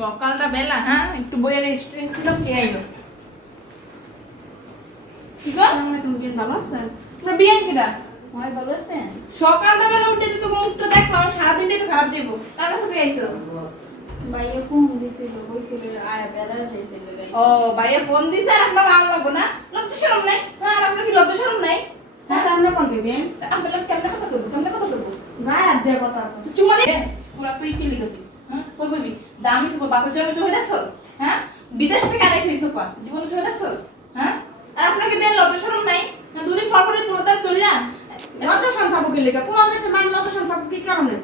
সকালটা বেলা হ্যাঁ? একটু বইয়ের এক্সপিরিয়েন্স ছিলাম কে আইলো। কি গো? আসসালামু বিন ভালো আছেন? তোমার বিয়ে কিটা হয় ভালো আছেন। সকালটা বেলা উঠে যে তোমার মুখটা দেখলাম সারাদিনটাই তো খারাপ যাইবো। কার কাছে তুই আইছো? ভাইয়া ফোন দিছিল কইছিল আয়া বেড়া যাইছিল ও ভাইয়া ফোন দিছে আর লাগবো না? লজ্জা শরম নাই? হ্যাঁ আর আপনার কি লজ্জা শরম নাই? হ্যাঁ আমরা কোন বেবে কেমনে কথা করব কেমনে কথা করব গায় হাত দিয়ে কথা তুই চুমা দে পুরা তুই কি লিখতি হ্যাঁ কই বলবি দামি সোফা বাপের জন্য চোখে দেখছ? হ্যাঁ? বিদেশ থেকে আনাইছে এই সোফা। জীবনে চোখে দেখছ? হ্যাঁ? আর আপনাকে বেন লজ্জা শরম নাই? না দুদিন পর পরে পুরো তার চলে যান? লজ্জা শরম থাকব কি লেগে। পোলার কাছে মান লজ্জা শরম থাকব কি কারণে?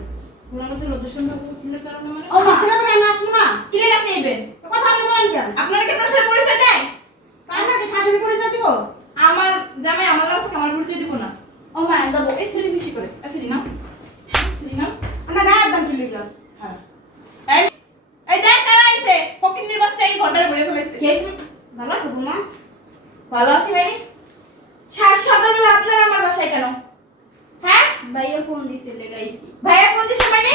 পুরানো তো লজ্জা শরম থাকব কি কারণে মানে? ও মা ছেলে করে আমি আসব না। কি লেগে আপনি নেবেন তো কথা আপনি বলেন কেন? আপনারা কি আপনার পরিচয় দেয় তাই না কি শাশুড়ি পরিচয় দিব? আমার জামাই আমার লোক আমার পরিচয় দিব না। ও মা আন্দা বউ এই সিঁড়ি বেশি করে। সিঁড়ি নাও। সিঁড়ি নাও। আমরা গায়ে হাত দাম কি লেগে হ্যাঁ এই এই দেখ কারা আইছে ফকিন্নির বাচ্চা এই ঘরটারে বলে ফেলেছে কে ভালো আছে বৌমা? ভালো আছি ভাই। সাত সকালবেলা আপনারা আমার বাসায় কেন? হ্যাঁ? ভাইয়া ফোন দিছিল গাইছি। ভাইয়া ফোন দিছে মানে?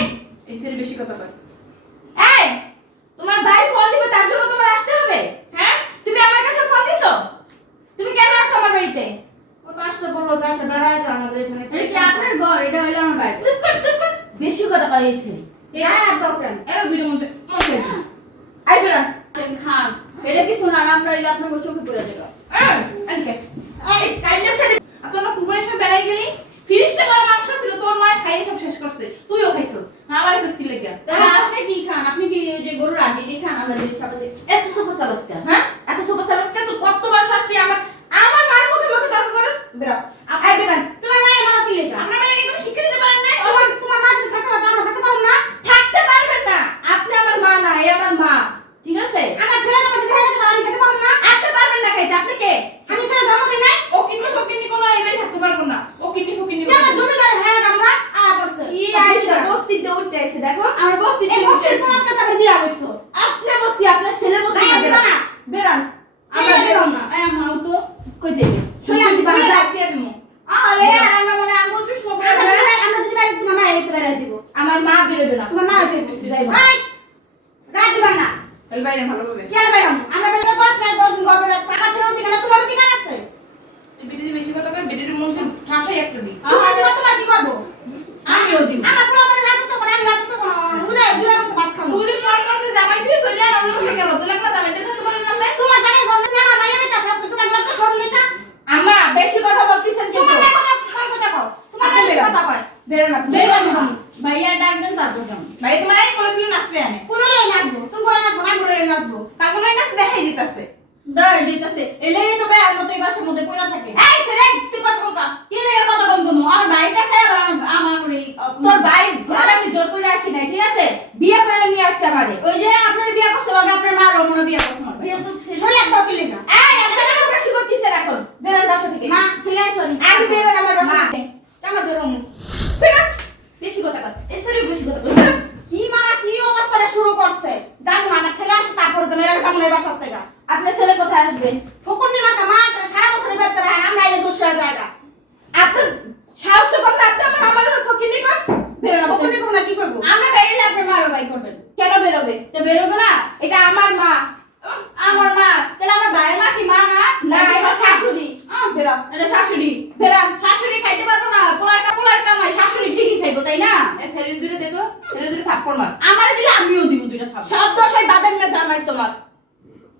এই সিঁড়ি বেশি কথা কয়। এই তোমার ভাই ফোন দিবে তার জন্য তোমার আসতে হবে। হ্যাঁ? তুমি আমার কাছে ফোন দিছো? তুমি কেন আসছো আমার বাড়িতে? ও তো আসলে বলল যে আসে বেড়ায় যা আমাদের এখানে। এটা কি আপনার ঘর? এটা হইল আমার বাড়ি। চুপ কর চুপ কর। বেশি কথা কইছে গায়ে হাত দাও কেন? এরা দুইটা মন চাই মন চাই আই বেরো আপনি খান। এটা কি না আমরা আপনার চোখে পড়ে যাবে। তোর না কুরবানির সময় বেড়াই গেলি? ফিরিশটা করা মাংস ছিল তোর মায়ের খাইয়ে সব শেষ করছে। তুইও খাইছস আমার এসে কি লেগে তাহলে আপনি কি খান? আপনি কি যে গরুর আড্ডি খান? আমরা যদি ছাপাতে এত সব চালাস কেন হ্যাঁ এত সোফা চালাস কেন তুই কতবার শাস্তি আমার আমার মার মুখে মুখে তর্ক করস বেরো আই বেরো তোমার মায়ের ভালো কি লেগে আপনার মেয়েকে কোনো শিক্ষা দিতে পারেন নাই তোমার তোমার মা যদি থাকতে পারতো আমরা থাকতে পারব না থাকতে পারবেন না আপনি আমার মা না এ আমার মা ঠিক আছে আমার ছেলেটা যদি খাইতে পারে আমি খেতে পারব না আপনি পারবেন না খাইতে আপনি কে আমি ছেলে জন্ম দিই নাই ও কিনবো ফকিন্নি কোনো এবারে থাকতে পারব না ও কিন্নি ফকিন্নি কি আমার জমিদার হ্যাঁ আমরা আয়া পড়ছে কি আইছে বস্তিতে উঠতে আইছে দেখো আমার বস্তি এই বস্তি তোমার কাছে আমি দিয়া হইছো আপনি বস্তি আপনার ছেলে বস্তি গায়ে দিবা না। বেরান আমরা বেরো না এ মাও তো কই যাবে শুনে আমি বলে বাড়ি ডাক দিয়ে দিমু আরে আমরা মনে আঙ্গুল চুষমো আমরা যদি বাড়ি- আমরা যদি বাড়ি তোমার মা এতে বেড়াই যাব আমার মা বেরোবে না তোমার মা এতে যাইবা। ভাই রাত দিবা না তাহলে বাইরে ভালোভাবে কি আর ভাই আমরা বেলা দশ মিনিট দশ দিন গর্বে রাখছি আমার ছেলের দিকে না তোমার দিকে আছে তুই বেটি দিয়ে বেশি কথা কয় বেটির মন চাই ঠাসাই একটা দিই তোমার দিবা তোমার কি করব আমিও দিব আমার পুরো মানে রাজত্ব করে আমি রাজত্ব উড়ে জুড়ে বসে বাস খাব দুদিন পর পর তো জামাই দিয়ে চলে আর অন্য থেকে গেল তো লাগনা জামাই দিয়ে থাকতে পারেন না আপনি? তোমার জায়গায় গর্বে না আমার মায়ের এটা থাকবে তোমার লজ্জা শরম নেই না আমা বেশি কথা বলতিছেন কিন্তু তোমার মেয়ে কথা তোমার কথা কও তোমার মেয়ে বেশি কথা কয় বেরোন আপনি বেরো না ভাইয়া ডাক দেন তারপর যাব ভাই তোমার এই করে দিলে নাচবে আনে কোনো এই নাচবো তুমি করে নাচবো না করে নাচবো পাগলের নাচ দেখাই দিতেছে দাঁড়া যেতেছে এলেই তো ভাই আর মতো এই বাসার মধ্যে পড়া থাকে। এই ছেলে তুই কথা বলকা কি। লেগে কত কম তুমি আমার ভাইটা খায় আবার আমার আমার তোর ভাই ঘর আমি জোর করে আসি নাই ঠিক আছে? বিয়ে করে নিয়ে আসছে আমারে। ওই যে আপনার বিয়ে করতে লাগে আপনার মা রমনা বিয়ে করছে বিয়ে তো ছেলে একদম কি লেগা এই আপনি কেন বেশি করতেছেন এখন বেরোন বাসা থেকে মা ছেলে শরীর আগে বেরোন আমার বাসা মা থেকে কেন বেরোমু বেরোন বেশি কথা কর এই ছেলে বেশি কথা কর বেরোন। কি মারা কি অবস্থাটা শুরু করছে জানো না আমার ছেলে আসে তারপরে তো মেয়েরা যাব না এই বাসার থেকে আপনার ছেলে কোথায় আসবে ফকুন্নি মাথা মা একটা সারা বছর এবার তারা আমরা এলে দোষ হয়ে জায়গা আপনার সাহস তো কম না আপনি আমার আমার উপর ফকিনি কর বেরোন আপনি। ফকুন্নি করব না কি করব আমরা বেরোলে আপনার মারও ভাই করবেন কেন বেরোবে না? এটা আমার মা। আমার মা। তাহলে আমার ভাইয়ের মা কি মা না? না এটা শাশুড়ি। বেরো। এটা শাশুড়ি। বেরান শাশুড়ি খাইতে পারব না। পোলার কা পোলার কামাই শাশুড়ি ঠিকই খাইবো তাই না? এই ছেলে দুটো দে তো। ছেলে দুটো থাপ্পড় মার। আমার দিলে আমিও দিব দুইটা খাব সব দোষ ওই বাদাম না জামাই তোমার।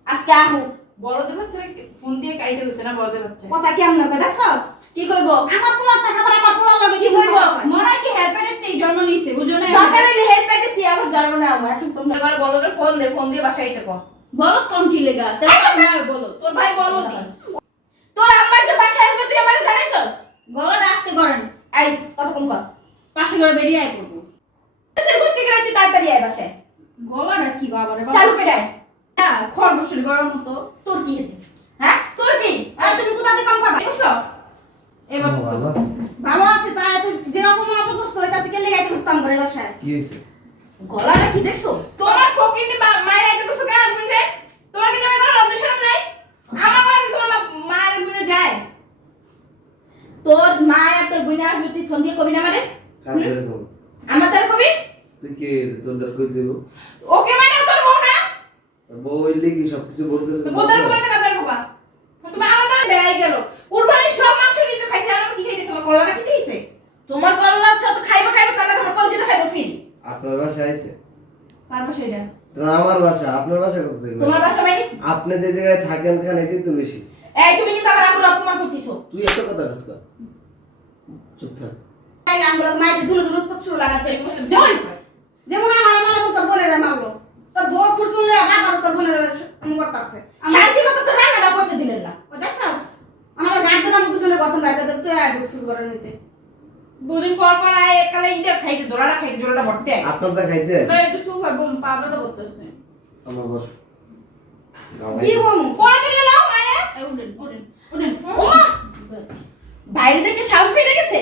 আজকে আহু। বড়দের বাচ্চা ফোন দিয়ে কাইতে গেছে না বড়দের বাচ্চা কথা কেমন হবে? দেখছস? কি কইবো আমার পোলার টাকা পরে আমার পোলার লগে কি কি করব? করব? মনে কি হেয়ারপ্যাডের তেই জন্ম নিচ্ছে বুঝো না দরকার হলে হেড প্যাকে দিয়ে আমার জানব না আমার এখন তোমরা এবার বড়দের ফোন দে ফোন দিয়ে বাসায় আইতে কর বলো কম কি লেগা? তাহলে আমি বলো। তোর ভাই বলো দি। তোর আম্মার যে বাসায় আসবে তুই আমার জানিসস গলাটা আসতে করেন। আই কত কম কর? পাশে করে বেরিয়ে আয় করব সে বুঝতে গেলে তুই তাড়াতাড়ি আয় বাসায়। গলাটা কি বাবা রে চালু করে আয়। হ্যাঁ খরগোশের গরম মতো তোর কি? হ্যাঁ? তোর কি? তুমি কোথা থেকে কম পাবা বুঝছ এবার ভালো আছে। ভালো আছে তাই যে অপদস্থ এত বুঝতাম করে বাসায়। কি হয়েছে? গলাটা কি দেখছ? তোমার ফকিনি মায়ের বুঝ তোমার কি জামাই কোনো লজ্জা শরম নাই? আমার বলে তোমার মায়ের গুণে যায়? তোর মা আর তোর বোন আসবে তুই ফোন দিয়ে কবি না মানে? আমার তার কবি? তুই কে? তোর দ্বারা কই দেব? ওকে মানে তোর বউ না? বললে কি সবকিছু বলতেছে তো দেয় বাবা তুমি আলাদা বেড়াই গেল কুরবানি সব মাংস নিতে খাইছে আমার কলাটা কি দিয়েছে? তোমার কলা করলা তো খাইবো খাইবো তাহলে তোমার কলজিটা খাইবো ফিরি। আপনার বাসায় আইছে? কার পাশে এটা? আমার বাসা। আপনার বাসা কত দেখবেন তোমার বাসা মাইনি আপনি যে জায়গায় থাকেন খান এটাই তো বেশি। এই তুমি কিন্তু আমার আম্মুর অপমান করতেছো। তুই এত কথা কাজ কর। চুপ থাক। তাইলে আমরা মায়ের দুলো দুলো করছিল লাগাচ্ছে জয় যেমন আমার মালা তোর বোনেরা মারলো তোর বউ খুরসুন আবার তোর বোনেরা করতেছে। শান্তি মতো তো রান্নাটা করতে দিলেন না। ও দেখছাস দুজনে গঠন বাইরে তুই আর ঢুকছিস ঘরে নিতে দুদিন পর পর আয় একালে ইন্ডিয়া খাইতে জোড়াটা খাইতে জোড়াটা ভরতে আয়। আপনার তা খাইতে? ভাই একটু সোফা বম আমার বস। কি বম? পরে দিলে লাও আয় এই উঠেন উঠেন উঠেন। ওমা! বাইরে থেকে সাহস পেয়ে গেছে?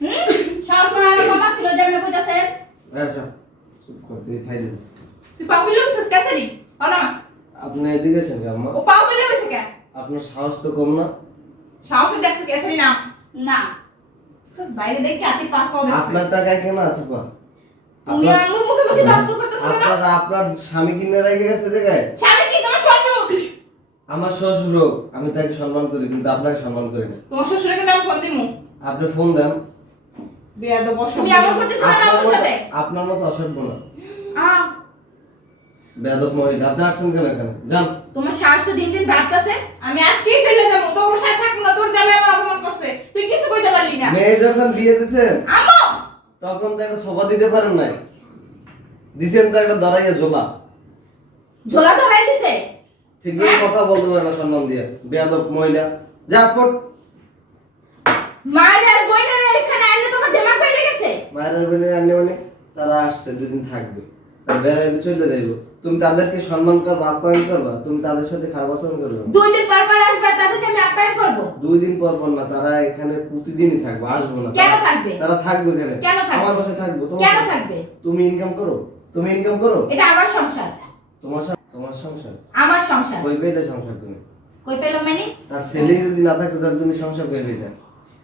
হুম? সাহস মামা ছিল যে আমি কইতাছে। আচ্ছা। চুপ কর তুই খাই দে। তুই কেসারি? ও না আপনি এদিকে আছেন আম্মা ও কইলে বসে কে আপনার সাহস তো কম না। সাহস দেখছে কেসারি না। না। তো বাইরে দেখি আতি পাস পাও দেখছে আপনার টাকায় কেন আছে পা তুমি আম্মুর মুখে মুখে করতেছো না? আপনার আপনার স্বামী কিনে রেখে গেছে জায়গায় স্বামী কি তোমার শ্বশুর? আমার শ্বশুর আমি তাকে সম্মান করি কিন্তু আপনাকে সম্মান করি না। তোমার শ্বশুরকে ফোন দিমু। আপনি ফোন দেন। বিয়া তো বসো তুমি করতেছো না আমার মতো সাথে? আপনার মতো অসভ্য না। আ। বেয়াদব মহিলা আপনি আসছেন কেন এখানে? যান। তোমার সাহস তো দিন দিন বাড়তেছে। আমি আজকেই চলে যাব। তোর সাথে থাকব না তোর জামাই আমার অপমান করছে। তুই কিছু কইতে পারলি না। মেয়ে যখন বিয়ে দিছেন আম্মু! তখন তো একটা শোভা দিতে পারেন নাই। দিছেন তো একটা দরাইয়া ধরাই দিছে? ঠিকভাবে কথা বলতে পারে না সম্মান দিয়ে। বেয়াদব মহিলা। যা মায়ের আর এখানে আইলে তোমার দেমাগ বাইরে গেছে? মায়ের আন্নে মানে তারা আসছে দুদিন থাকবে। বেড়াইবে চলে যাইব। তুমি তাদেরকে সম্মান করবা আপ্যায়ন করবা তুমি তাদের সাথে খারাপ আচরণ করবে দুই দিন পর পর আসবে তাদেরকে আমি আপ্যায়ন করব? দুই দিন পর পর না তারা এখানে প্রতিদিনই থাকবে আসব না। কেন থাকবে? তারা থাকবে এখানে। কেন থাকবে? আমার বাসায় থাকব তোমার কেন থাকবে? তুমি ইনকাম করো। তুমি ইনকাম করো? এটা আমার সংসার। তোমার তোমার সংসার? আমার সংসার। কই পেলে সংসার তুমি? কই পেলাম মানে? তার ছেলে যদি না থাকতো তাহলে তুমি সংসার করে নিতে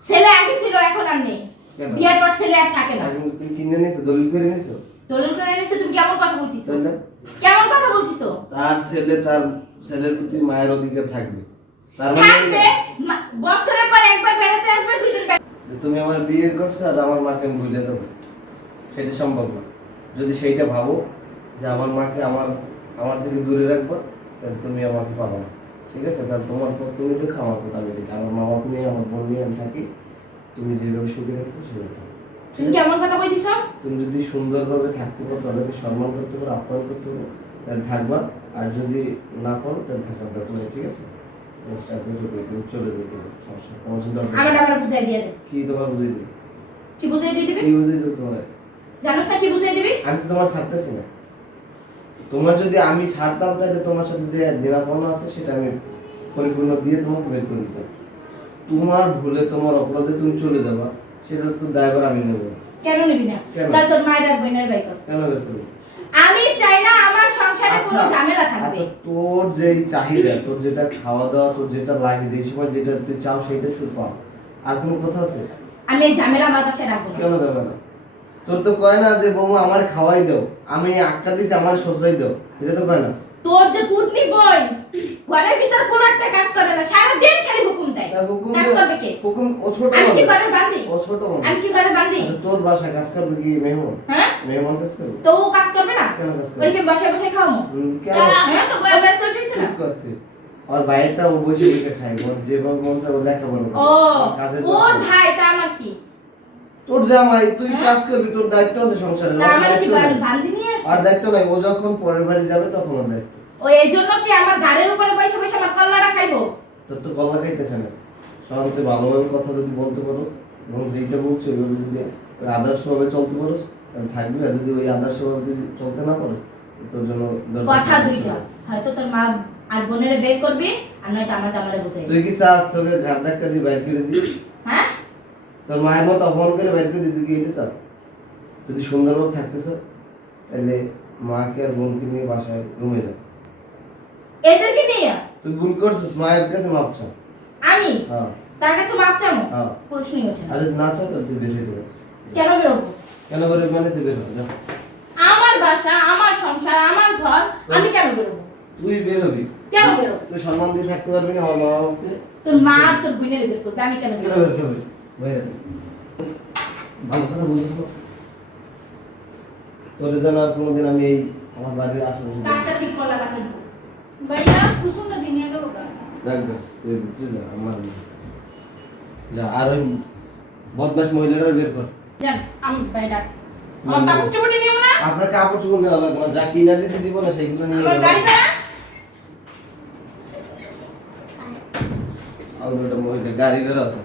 ছেলে আগে ছিল এখন আর নেই। বিয়ের পর ছেলে আর থাকে না। তুমি কিনে নিয়েছো দলিল করে নিয়েছো দলিল করে এনেছে তুমি কেমন কথা বলতিছো? তাহলে কেমন কথা বলতিছো? তার ছেলে তার ছেলের প্রতি মায়ের অধিকার থাকবে। তার মানে মা- বছরের পর একবার বেড়াতে আসবে দুই দিন বেড়া- যে তুমি আমার বিয়ে করছ আর আমার মাকে আমি ভুলে যাব। সেটা সম্ভব না। যদি সেইটা ভাবো যে আমার মাকে আমার আমার থেকে দূরে রাখব তাহলে তুমি আমাকে পাবো না। ঠিক আছে? তাহলে তোমার পর তুমি দেখো আমার কথা আমি দেখি। আমার মা বাপ নিয়ে আমার বোন নিয়ে আমি থাকি। তুমি যেভাবে সুখে থাকতো সেভাবে থাকো। ঠিক তুমি আছে? কেমন কথা কইতিছো তুমি যদি সুন্দরভাবে থাকতে পারো তাদেরকে সম্মান করতে পারো আপ্যায়ন করতে পারো তাহলে থাকবা। আর যদি না পারো তাহলে থাকার দরকার নেই ঠিক আছে? চলে যেতে- সমস্যা তোমার বুঝাই দিয়ে কি তোমার বুঝিয়ে দিই কি বুঝাই দিয়ে দিবি? কি বুঝিয়ে দেবো তোমার? জানোস না কি বুঝাই দিবি? আমি তো তোমার ছাড়তেছি না। তোমার যদি আমি ছাড়তাম তাহলে তোমার সাথে যে নিরাপন্ন আছে সেটা আমি পরিপূর্ণ দিয়ে তোমাকে বের করে দিতাম। তোমার ভুলে তোমার অপরাধে তুমি চলে যাবা সেটা তো দায়বার আমি নেব। কেন নিবি না? তাহলে তোর মায়ের আর বোনের বাই কর। কেন বের করব? আমি চাই না আমার সংসারে আচ্ছা কোনো ঝামেলা থাকবে। আচ্ছা তোর যেই চাহিদা তোর যেটা খাওয়া দাওয়া তোর যেটা লাগে যে সময় যেটা তুই চাও সেটা শুধু পাও। আর কোনো কথা আছে? আমি ঝামেলা আমার পাশে রাখব কেন যাবে না? তোর তো কয় না যে বৌমা আমার খাওয়াই দাও। আমি আটটা দিছি আমার সজাই দাও। এটা তো কয় না? তোর যে কুটনি বোন ঘরের ভিতর কোনো একটা কাজ করে না সারা দিন খালি হুকুম দেয়। হুকুম কাজ করবে কে? হুকুম ও ছোট আমি কি ঘরে বান্ধি ও ছোট আমি কি ঘরে বান্ধি আচ্ছা, তোর বাসায় কাজ করবে কি মেহমান? হ্যাঁ? মেহমান কাজ করবে? তো ও কাজ করবে না? কেন কাজ করবে? ওইকে বসে বসে খাওয়াবো। কেন? হ্যাঁ? তো বয়ে ব্যস্ত হইতেছে না? করতে। আর বাইরেটা ও বসে বসে খায় যেভাবে মন চায় ও লেখাপড়া। ও কাজের ওর ভাই তা আমার কি? তোর জামাই তুই হ্যাঁ? কাজ করবি তোর দায়িত্ব আছে সংসারে আর দায়িত্ব নাই ও যখন পরের বাড়ি যাবে তখন ওর দায়িত্ব। ও এই জন্য কি আমার গাড়ির উপরে বসে বসে আমার কল্লাটা খাইবো? তোর তো গলা খাইতেছে না। শান্তি ভালোভাবে কথা যদি বলতে পারোস এবং যেইটা বলছো ওইভাবে যদি ওই আদর্শভাবে চলতে পারোস তাহলে থাকবি। আর যদি ওই আদর্শভাবে যদি চলতে না পারো তোর জন্য কথা দুইটা। হয়তো তোর মা আর বোনের বের করবি আর নয়তো আমার দামারে বুঝাই তুই কি চাস তোকে ঘাট ধাক্কা দিয়ে বাইর করে দিই? হ্যাঁ? তোর মায়ের মতো অপমান করে বাইর করে কি এটা চাস যদি সুন্দরভাবে থাকতে চাস তাহলে মাকে আর বোনকে নিয়ে বাসায় রুমে যা এদেরকে নিয়ে? তুই ভুল করছিস মায়ের কাছে মাপ চা আমি? হ্যাঁ। তার কাছে মাপ চামো হ্যাঁ। প্রশ্নই ওঠে না। আর না চাও তাহলে তুই বেরিয়ে যাবে। কেন বেরোবো? কেন করে মানে তুই বের যা। আমার বাসা আমার সংসার আমার ঘর আমি কেন বেরোবো? তুই বেরোবি কেন বেরো তুই সম্মান দিয়ে থাকতে পারবি না আমার মা বাবাকে তোর মা তোর বোনের বের করবে আমি কেন কেন ভালো কথা বলিস না তোর যেন আর কোনোদিন আমি এই আমার বাড়ির আশেপাশে দেখি। না। কাজটা ঠিক করলে না কিন্তু। ভাইয়া কুসুম না দিনে গেল গা রাখবে তুই তুই যা আমার যা আর ওই বদমাস মহিলাটা বের কর। জান আমি ভাই ডাক। আমার কাপড় চোপড় নিয়ে না? আপনার কাপড় চোপড় নেওয়া লাগবে না যা কিনা দিব না সেগুলো নিয়ে আমার আর ওটা মহিলা গাড়ি বের আছে।